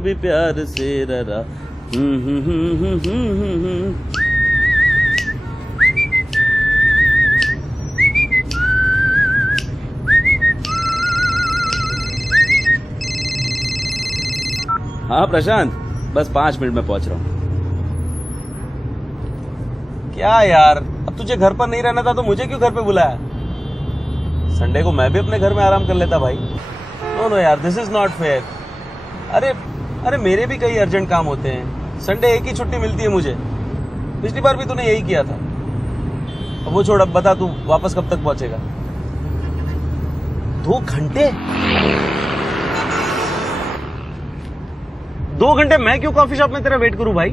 भी प्यार से ररा। हाँ प्रशांत, बस 5 मिनट में पहुंच रहा हूँ। क्या यार, अब तुझे घर पर नहीं रहना था तो मुझे क्यों घर पे बुलाया? संडे को मैं भी अपने घर में आराम कर लेता भाई। नो नो यार, दिस इज नॉट फेयर। अरे मेरे भी कई अर्जेंट काम होते हैं। संडे एक ही छुट्टी मिलती है मुझे। पिछली बार भी तूने यही किया था। अब वो छोड़, अब बता तू वापस कब तक पहुंचेगा? 2 घंटे? 2 घंटे मैं क्यों कॉफी शॉप में तेरा वेट करूं भाई?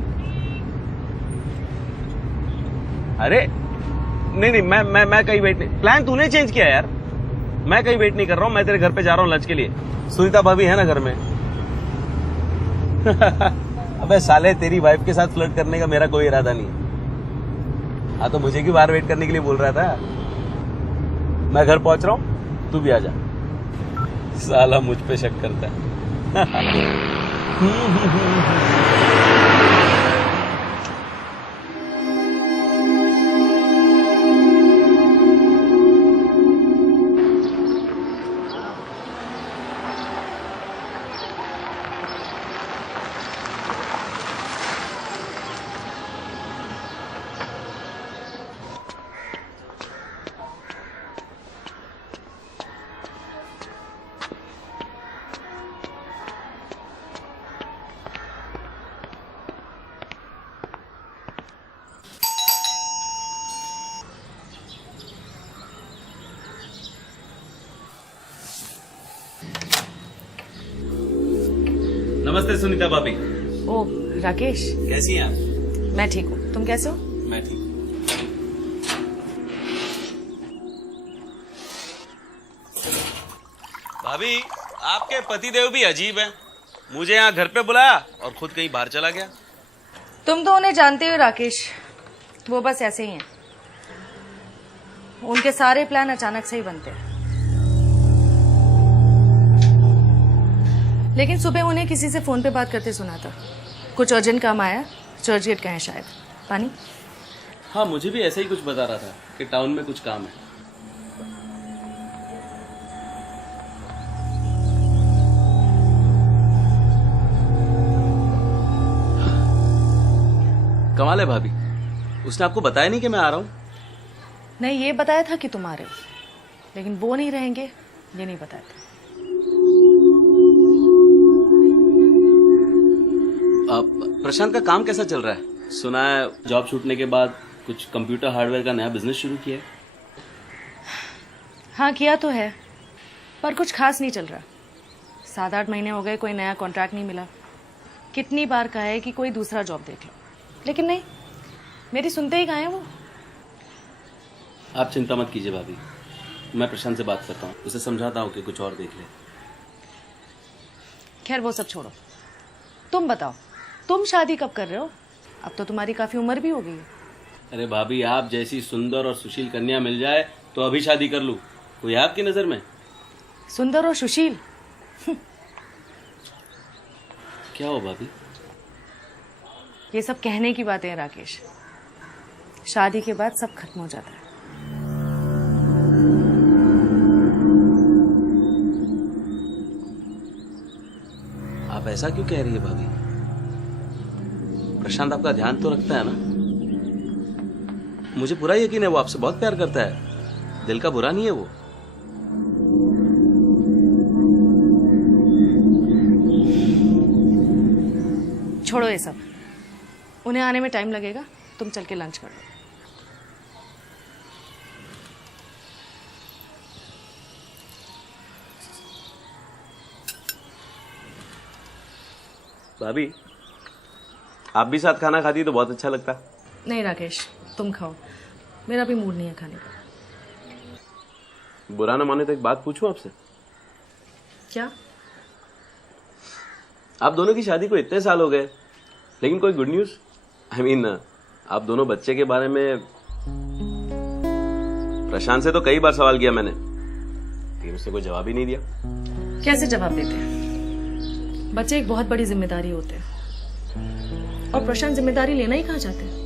अरे नहीं, मैं कहीं वेट नहीं। प्लान तूने चेंज किया यार। मैं कहीं वेट नहीं कर रहा हूं। मैं तेरे घर पे जा रहा हूं लंच के लिए। सुनीता भाभी है ना घर में? अबे साले, तेरी वाइफ के साथ फ्लर्ट करने का मेरा कोई इरादा नहीं है। हाँ तो मुझे क्यों बाहर वेट करने के लिए बोल रहा था? मैं घर पहुंच रहा हूं, तू भी आ जा। साला मुझ पे शक करता है। नमस्ते सुनीता भाभी। ओ राकेश, कैसी हैं आप? मैं ठीक हूँ, तुम कैसे हो? मैं ठीक। भाभी, आपके पतिदेव भी अजीब हैं। मुझे यहाँ घर पे बुलाया और खुद कहीं बाहर चला गया। तुम तो उन्हें जानते हो राकेश, वो बस ऐसे ही हैं। उनके सारे प्लान अचानक से ही बनते हैं। लेकिन सुबह उन्हें किसी से फोन पे बात करते सुना था। कुछ अर्जेंट काम आया, चर्च गेट का है शायद। पानी? हाँ, मुझे भी ऐसा ही कुछ बता रहा था कि टाउन में कुछ काम है। कमाल है भाभी, उसने आपको बताया नहीं कि मैं आ रहा हूँ? नहीं, ये बताया था कि तुम आ रहे हो, लेकिन वो नहीं रहेंगे ये नहीं बताया था। प्रशांत का काम कैसा चल रहा है? सुना है जॉब छूटने के बाद कुछ कंप्यूटर हार्डवेयर का नया बिजनेस शुरू किया है। हाँ किया तो है, पर कुछ खास नहीं चल रहा। 7-8 महीने हो गए, कोई नया कॉन्ट्रैक्ट नहीं मिला। कितनी बार कहा है कि कोई दूसरा जॉब देख लो, लेकिन नहीं, मेरी सुनते ही कहाँ है वो। आप चिंता मत कीजिए भाभी, मैं प्रशांत से बात करता हूँ, उसे समझाता हूँ कि कुछ और देख ले। खैर वो सब छोड़ो, तुम बताओ, तुम शादी कब कर रहे हो? अब तो तुम्हारी काफी उम्र भी हो गई है। अरे भाभी, आप जैसी सुंदर और सुशील कन्या मिल जाए तो अभी शादी कर लूं। कोई है आपकी नजर में? सुंदर और सुशील? क्या हो भाभी? ये सब कहने की बातें हैं राकेश, शादी के बाद सब खत्म हो जाता है। आप ऐसा क्यों कह रही है भाभी? प्रशांत आपका ध्यान तो रखता है ना? मुझे पूरा यकीन है वो आपसे बहुत प्यार करता है, दिल का बुरा नहीं है वो। छोड़ो ये सब, उन्हें आने में टाइम लगेगा, तुम चल के लंच कर लो। भाभी, आप भी साथ खाना खाती तो बहुत अच्छा लगता। नहीं राकेश, तुम खाओ, मेरा भी मूड नहीं है खाने का। बुरा ना माने तो एक बात पूछूं आपसे? क्या? आप दोनों की शादी को इतने साल हो गए, लेकिन कोई गुड न्यूज? आई मीन, आप दोनों बच्चे के बारे में प्रशांत से तो कई बार सवाल किया मैंने, लेकिन उसने कोई जवाब ही नहीं दिया। कैसे जवाब देते हैं? बच्चे एक बहुत बड़ी जिम्मेदारी होते हैं और प्रशांत जिम्मेदारी लेना ही कहाँ चाहते हैं।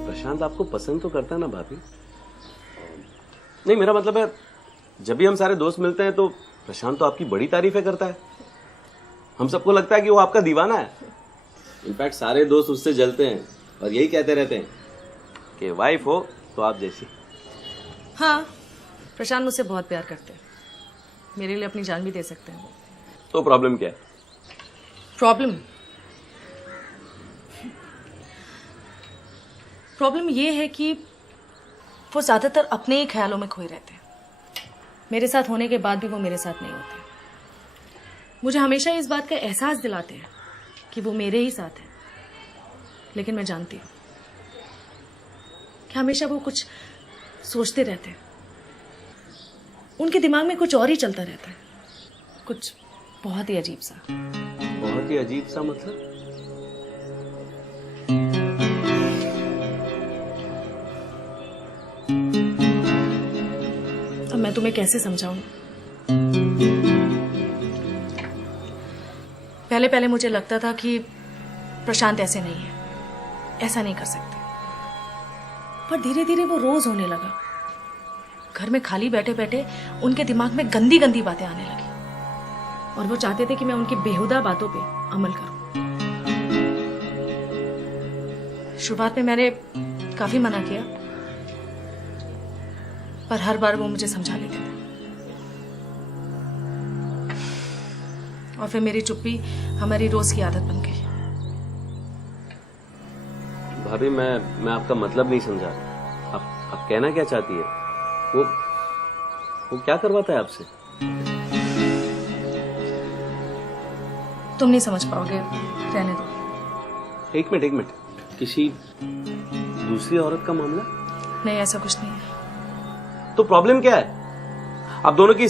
प्रशांत आपको पसंद तो करता है ना भाभी? नहीं, मेरा मतलब है जब भी हम सारे दोस्त मिलते हैं तो प्रशांत तो आपकी बड़ी तारीफें करता है। हम सबको लगता है कि वो आपका दीवाना है। इनफैक्ट सारे दोस्त उससे जलते हैं और यही कहते रहते हैं कि वाइफ हो तो आप जैसी। हाँ, प्रशांत मुझसे बहुत प्यार करते हैं, मेरे लिए अपनी जान भी दे सकते हैं। तो प्रॉब्लम क्या है? प्रॉब्लम ये है कि वो ज्यादातर अपने ही ख्यालों में खोए रहते हैं। मेरे साथ होने के बाद भी वो मेरे साथ नहीं होते। मुझे हमेशा इस बात का एहसास दिलाते हैं कि वो मेरे ही साथ है, लेकिन मैं जानती हूँ कि हमेशा वो कुछ सोचते रहते हैं। उनके दिमाग में कुछ और ही चलता रहता है, कुछ बहुत ही अजीब सा। बहुत ही अजीब सा मतलब? अब मैं तुम्हें कैसे समझाऊं? पहले पहले मुझे लगता था कि प्रशांत ऐसे नहीं है, ऐसा नहीं कर सकते, पर धीरे धीरे वो रोज होने लगा। घर में खाली बैठे बैठे उनके दिमाग में गंदी गंदी बातें आने लगी और वो चाहते थे कि मैं उनकी बेहुदा बातों पे अमल करूं। शुरुआत में मैंने काफी मना किया, पर हर बार वो मुझे समझा लेते थे और फिर मेरी चुप्पी हमारी रोज की आदत बन गई। भाभी, मैं आपका मतलब नहीं समझा। आप कहना क्या चाहती है? वो क्या करवाता है आपसे? तुम नहीं समझ पाओगे, रहने दो। एक मिनट, किसी दूसरी औरत का मामला? नहीं, ऐसा कुछ नहीं है। तो प्रॉब्लम क्या है? आप दोनों की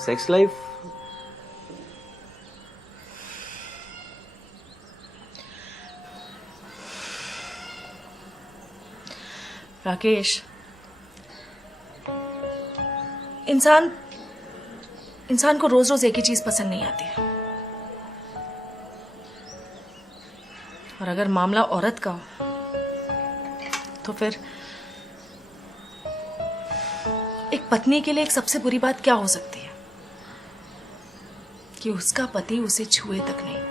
सेक्स लाइफ? राकेश, इंसान को रोज रोज एक ही चीज पसंद नहीं आती है, और अगर मामला औरत का हो तो फिर एक पत्नी के लिए एक सबसे बुरी बात क्या हो सकती है कि उसका पति उसे छुए तक नहीं।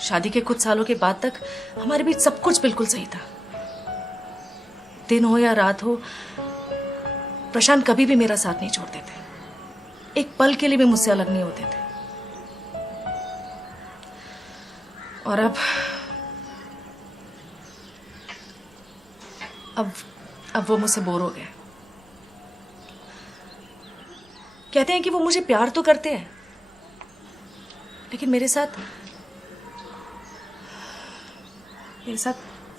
शादी के कुछ सालों के बाद तक हमारे बीच सब कुछ बिल्कुल सही था। दिन हो या रात हो, प्रशांत कभी भी मेरा साथ नहीं छोड़ते थे, एक पल के लिए भी मुझसे अलग नहीं होते थे। और अब वो मुझसे बोर हो गए। कहते हैं कि वो मुझे प्यार तो करते हैं, लेकिन मेरे साथ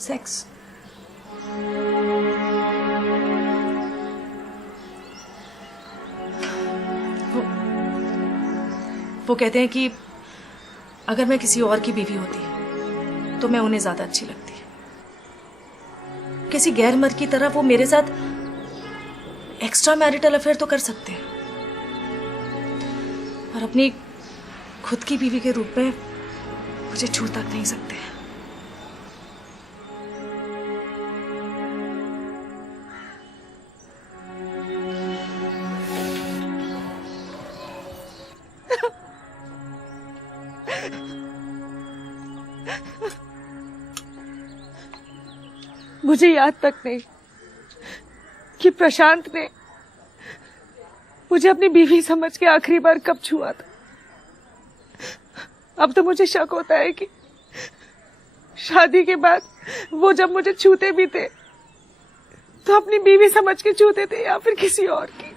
सेक्स। वो कहते हैं कि अगर मैं किसी और की बीवी होती तो मैं उन्हें ज्यादा अच्छी लगती। किसी गैर मर्द की तरह वो मेरे साथ एक्स्ट्रा मैरिटल अफेयर तो कर सकते हैं, और अपनी खुद की बीवी के रूप में मुझे छू तक नहीं सकते। मुझे याद तक नहीं कि प्रशांत ने मुझे अपनी बीवी समझ के आखिरी बार कब छुआ था। अब तो मुझे शक होता है कि शादी के बाद वो जब मुझे छूते भी थे तो अपनी बीवी समझ के छूते थे या फिर किसी और की।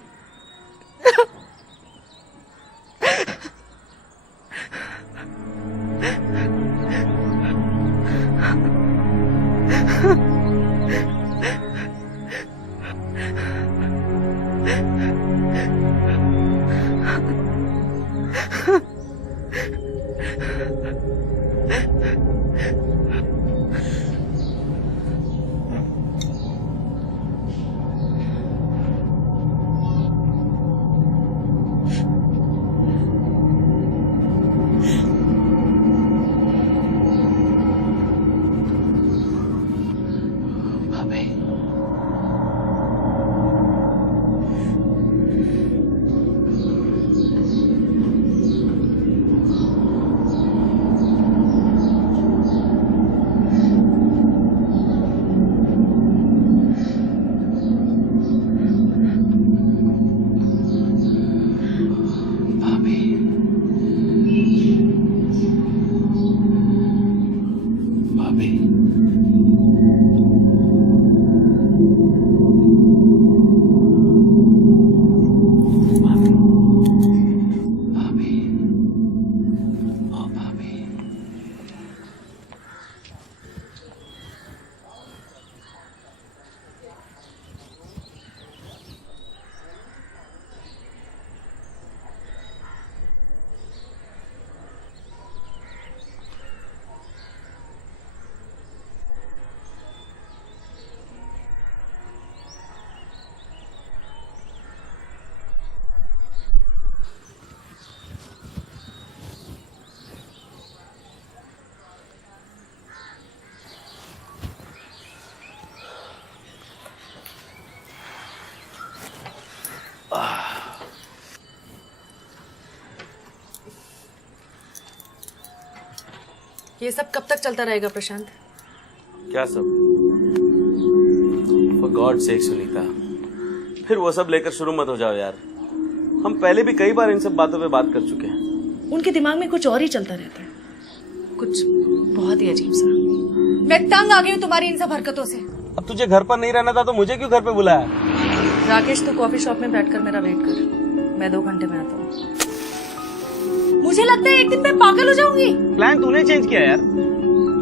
ये सब कब तक चलता रहेगा प्रशांत? क्या सब? फॉर गॉड सेक सुनीता, फिर वो सब लेकर शुरू मत हो जाओ यार। हम पहले भी कई बार इन सब बातों पे बात कर चुके हैं। उनके दिमाग में कुछ और ही चलता रहता है, कुछ बहुत ही अजीब सा। मैं तंग आ गई हूँ तुम्हारी इन सब हरकतों से। अब तुझे घर पर नहीं रहना था तो मुझे क्यों घर पे बुलाया? राकेश, तू कॉफी शॉप में बैठकर मेरा वेट कर, मैं 2 घंटे में आता हूँ। मुझे लगता है एक दिन मैं पागल हो जाऊंगी। प्लान तूने चेंज किया यार।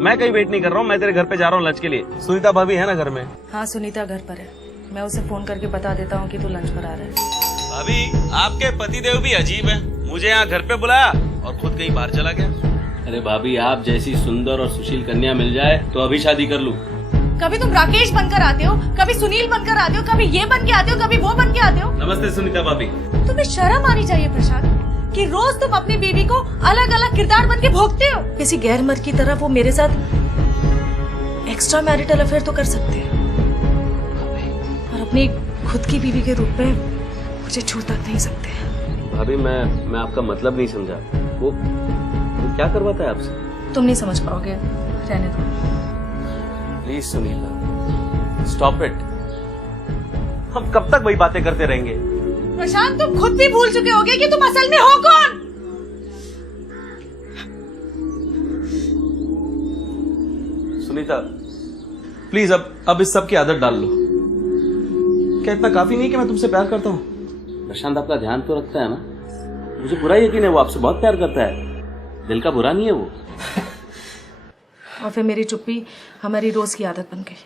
मैं कहीं वेट नहीं कर रहा हूँ, मैं तेरे घर पे जा रहा हूँ लंच के लिए। सुनीता भाभी है ना घर में? हाँ, सुनीता घर पर है। मैं उसे फोन करके बता देता हूँ कि तू लंच पर आ रहा है। भाभी, आपके पतिदेव भी अजीब है। मुझे यहाँ घर पे बुलाया और खुद कहीं बाहर चला गया। अरे भाभी, आप जैसी सुंदर और सुशील कन्या मिल जाए तो अभी शादी कर लूं। कभी तुम राकेश बनकर आते हो, कभी सुनील बनकर आते हो, कभी ये बन के आते हो, कभी वो बन के आते हो। नमस्ते सुनीता भाभी। तुम्हें शर्म आनी चाहिए प्रशांत कि रोज तुम अपनी बीवी को अलग अलग किरदार बन के भोगते हो। किसी गैर मर्द की तरह वो मेरे साथ एक्स्ट्रा मैरिटल अफेयर तो कर सकते हैं, और अपनी खुद की बीवी के रूप में मुझे छू तक नहीं सकते। भाभी, मैं आपका मतलब नहीं समझा। वो क्या करवाता है आपसे? तुम नहीं समझ पाओगे, रहने दो। Please Sunita, stop it. हम कब तक वही बातें करते रहेंगे? प्रशांत, तुम खुद भी भूल चुके होगे कि तुम असल में हो कौन। सुनीता प्लीज, अब इस सब की आदत डाल लो। क्या इतना काफी नहीं कि मैं तुमसे प्यार करता हूँ? प्रशांत आपका ध्यान तो रखता है ना। मुझे पूरा यकीन है वो आपसे बहुत प्यार करता है। दिल का बुरा नहीं है वो। और फिर मेरी चुप्पी हमारी रोज की आदत बन गई।